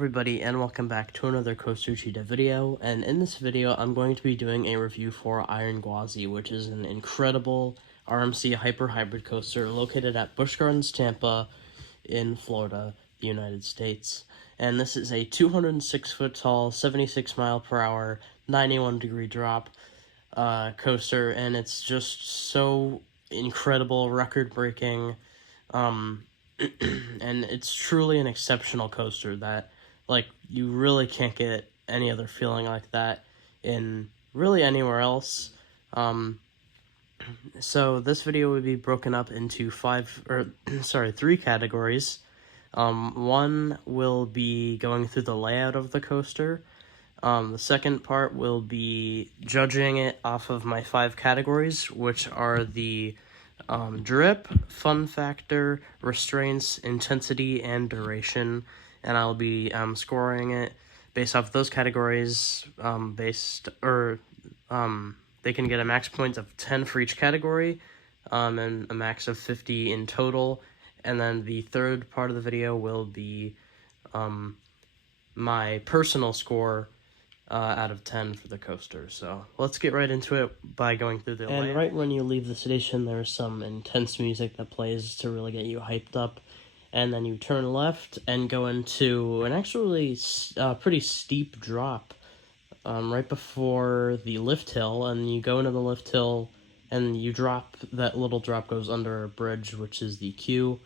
everybody, and welcome back to another Coaster Cheetah video. And in this video, I'm going to be doing a review for Iron Gwazi, which is an incredible RMC hyper hybrid coaster located at Busch Gardens, Tampa, in Florida, the United States. And this is a 206 foot tall, 76 mile per hour, 91 degree drop coaster, and it's just so incredible, record breaking. And it's truly an exceptional coaster that, like, you really can't get any other feeling like that in really anywhere else. So this video would be broken up into three categories. One will be going through the layout of the coaster. The second part will be judging it off of my 5 categories, which are the drip, fun factor, restraints, intensity, and duration, and I'll be scoring it based off those categories. They can get a max points of 10 for each category, and a max of 50 in total. And then the third part of the video will be my personal score out of 10 for the coaster. So let's get right into it by going through the layout. And right when you leave the station, there's some intense music that plays to really get you hyped up. And then you turn left and go into an actually pretty steep drop right before the lift hill. And you go into the lift hill and you drop, that little drop goes under a bridge, which is the queue.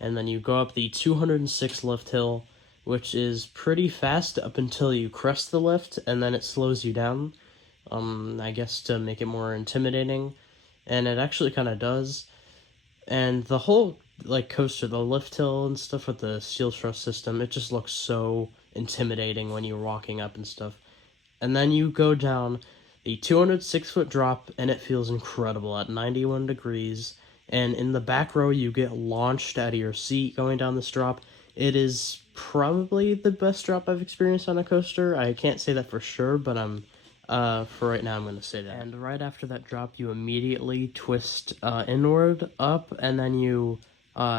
And then you go up the 206 lift hill, which is pretty fast up until you crest the lift, and then it slows you down, I guess to make it more intimidating, and it actually kind of does. And the whole, coaster, the lift hill and stuff with the steel truss system, it just looks so intimidating when you're walking up and stuff. And then you go down the 206-foot drop, and it feels incredible at 91 degrees, and in the back row, you get launched out of your seat going down this drop. It is probably the best drop I've experienced on a coaster. I can't say that for sure, but for right now, I'm going to say that. And right after that drop, you immediately twist inward up, and then you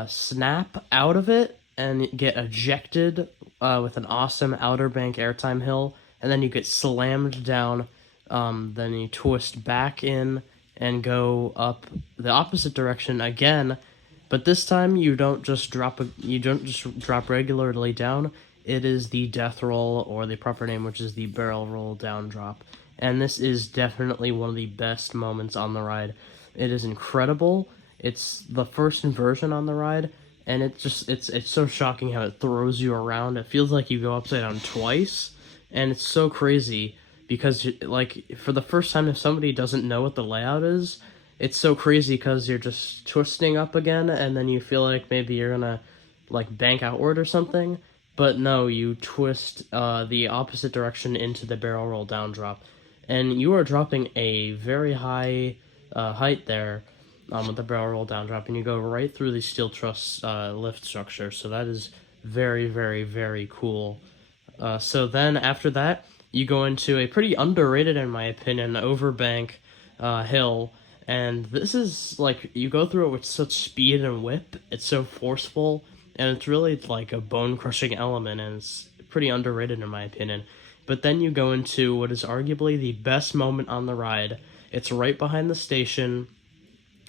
snap out of it and get ejected with an awesome Outer Bank airtime hill, and then you get slammed down. Then you twist back in and go up the opposite direction again. But this time, you don't just drop regularly down. It is the death roll, or the proper name, which is the barrel roll down drop. And this is definitely one of the best moments on the ride. It is incredible. It's the first inversion on the ride, and it's so shocking how it throws you around. It feels like you go upside down twice, and it's so crazy because, for the first time, if somebody doesn't know what the layout is, it's so crazy because you're just twisting up again, and then you feel like maybe you're gonna, bank outward or something. But no, you twist the opposite direction into the barrel roll down drop. And you are dropping a very high height there with the barrel roll down drop, and you go right through the steel truss lift structure. So that is very, very, very cool. So then after that, you go into a pretty underrated, in my opinion, overbank hill. And this is, you go through it with such speed and whip. It's so forceful, and it's really, a bone-crushing element, and it's pretty underrated, in my opinion. But then you go into what is arguably the best moment on the ride. It's right behind the station,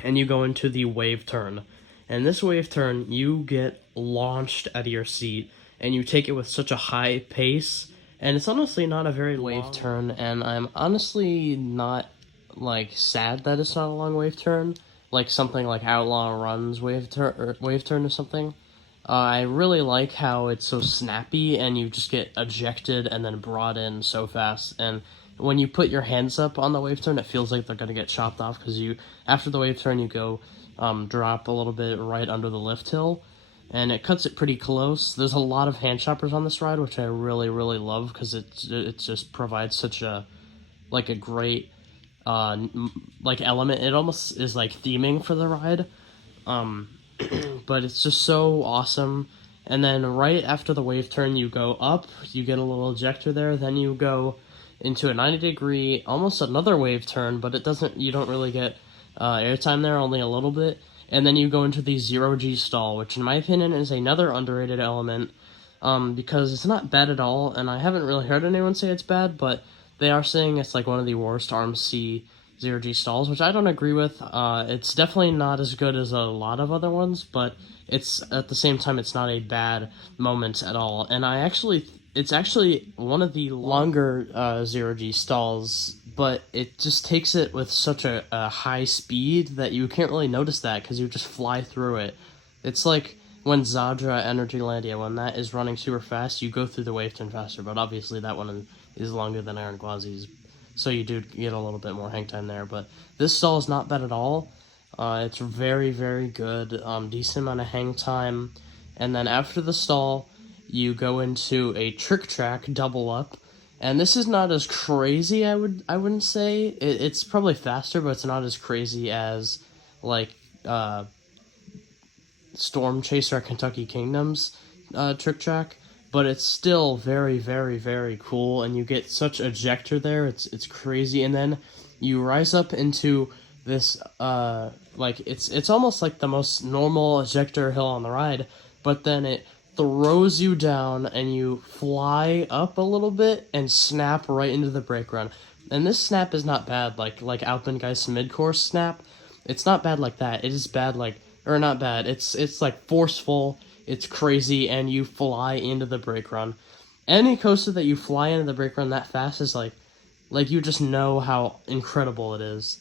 and you go into the wave turn. And this wave turn, you get launched out of your seat, and you take it with such a high pace. And it's honestly not a very wave turn, and I'm honestly not sad that it's not a long wave turn, something like Outlaw Run's wave turn or something. I really like how it's so snappy, and you just get ejected and then brought in so fast. And when you put your hands up on the wave turn, it feels like they're gonna get chopped off, because after the wave turn, you go drop a little bit right under the lift hill, and it cuts it pretty close. There's a lot of hand choppers on this ride, which I really, really love, because it just provides such a great element. It almost is theming for the ride, but it's just so awesome. And then right after the wave turn, you go up, you get a little ejector there, then you go into a 90-degree, almost another wave turn, but you don't really get airtime there, only a little bit. And then you go into the 0G stall, which in my opinion is another underrated element. because it's not bad at all, and I haven't really heard anyone say it's bad, but they are saying it's like one of the worst RMC zero-G stalls, which I don't agree with. It's definitely not as good as a lot of other ones, but it's at the same time it's not a bad moment at all. And it's actually one of the longer zero-G stalls, but it just takes it with such a high speed that you can't really notice that because you just fly through it. It's like when Zadra Energylandia, when that is running super fast, you go through the wave turn faster, but obviously that one is longer than Iron Gwazi's, so you do get a little bit more hang time there. But this stall is not bad at all. It's very, very good, decent amount of hang time, and then after the stall, you go into a trick track double up, and this is not as crazy. I wouldn't say it's probably faster, but it's not as crazy as like Storm Chaser at Kentucky Kingdom's trick track, but it's still very, very, very cool, and you get such ejector there. It's crazy, and then you rise up into this like it's almost like the most normal ejector hill on the ride, but then it throws you down and you fly up a little bit and snap right into the brake run. And this snap is not bad like Alpengeist mid-course snap. It's not bad like that. It is bad like, or not bad. It's like forceful, it's crazy, and you fly into the brake run. Any coaster that you fly into the brake run that fast is like you just know how incredible it is.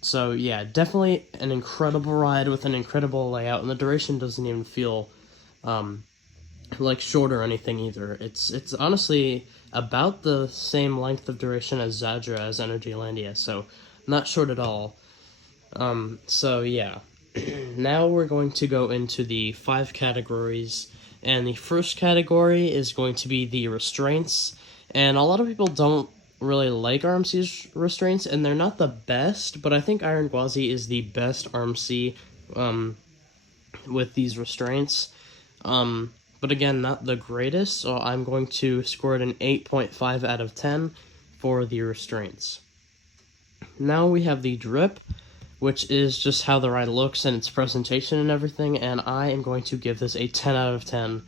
So yeah, definitely an incredible ride with an incredible layout, and the duration doesn't even feel like short or anything either. It's honestly about the same length of duration as Zadra as Energylandia, so not short at all. So yeah. Now we're going to go into the 5 categories, and the first category is going to be the restraints, and a lot of people don't really like RMC's restraints, and they're not the best, but I think Iron Gwazi is the best RMC with these restraints, but again, not the greatest, so I'm going to score it an 8.5 out of 10 for the restraints. Now we have the drip, which is just how the ride looks and its presentation and everything, and I am going to give this a 10 out of 10.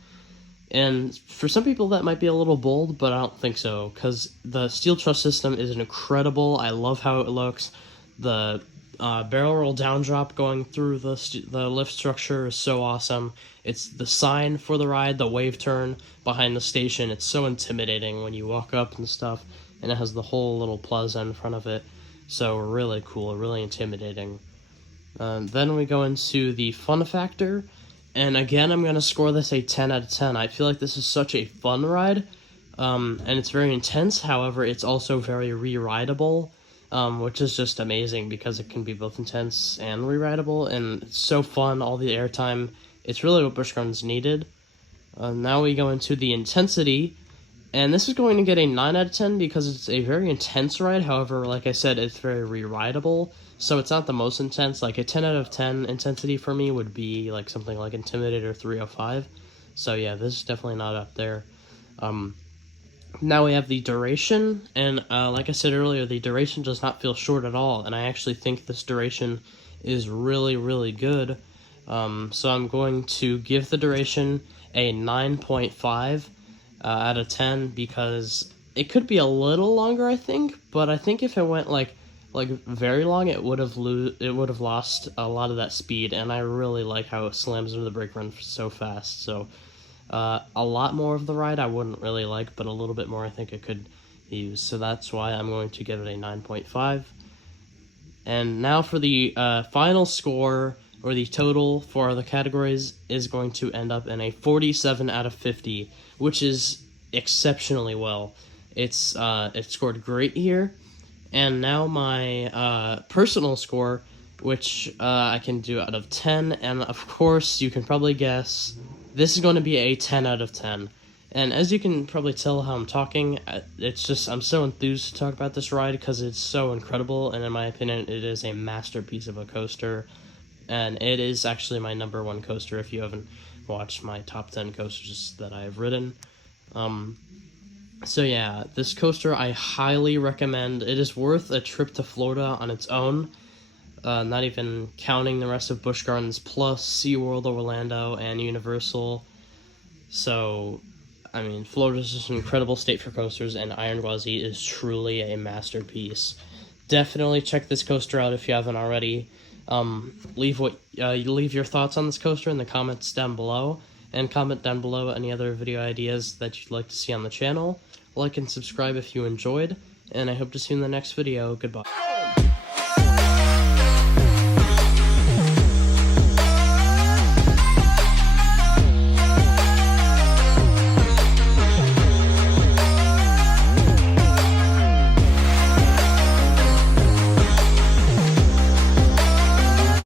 And for some people that might be a little bold, but I don't think so, because the steel truss system is incredible. I love how it looks. The barrel roll down drop going through the lift structure is so awesome. It's the sign for the ride, the wave turn behind the station. It's so intimidating when you walk up and stuff, and it has the whole little plaza in front of it. So really cool, really intimidating. Then we go into the fun factor, and again, I'm going to score this a 10 out of 10. I feel like this is such a fun ride, and it's very intense. However, it's also very re-rideable, which is just amazing because it can be both intense and re-rideable, and it's so fun, all the airtime. It's really what Busch Gardens needed. Now we go into the intensity, and this is going to get a 9 out of 10 because it's a very intense ride. However, like I said, it's very re-rideable, so it's not the most intense. Like a 10 out of 10 intensity for me would be like something like Intimidator 305. So yeah, this is definitely not up there. Now we have the duration, and like I said earlier, the duration does not feel short at all, and I actually think this duration is really, really good. So I'm going to give the duration a 9.5. Out of 10 because it could be a little longer, I think, but I think if it went like very long, it would have lost a lot of that speed, and I really like how it slams into the brake run so fast. So a lot more of the ride I wouldn't really like, but a little bit more I think it could use. So that's why I'm going to give it a 9.5. And now for the final score, or the total for the categories, is going to end up in a 47 out of 50, which is exceptionally well. It scored great here, and now my personal score, which I can do out of 10, and of course you can probably guess, this is going to be a 10 out of 10. And as you can probably tell how I'm talking, it's just I'm so enthused to talk about this ride because it's so incredible, and in my opinion, it is a masterpiece of a coaster. And it is actually my number 1 coaster if you haven't watched my top 10 coasters that I have ridden. So yeah, this coaster I highly recommend. It is worth a trip to Florida on its own, not even counting the rest of Busch Gardens plus SeaWorld Orlando and Universal. So I mean, Florida's just an incredible state for coasters, and Iron Gwazi is truly a masterpiece. Definitely check this coaster out if you haven't already. Leave your thoughts on this coaster in the comments down below, and comment down below any other video ideas that you'd like to see on the channel. Like and subscribe if you enjoyed, and I hope to see you in the next video. Goodbye.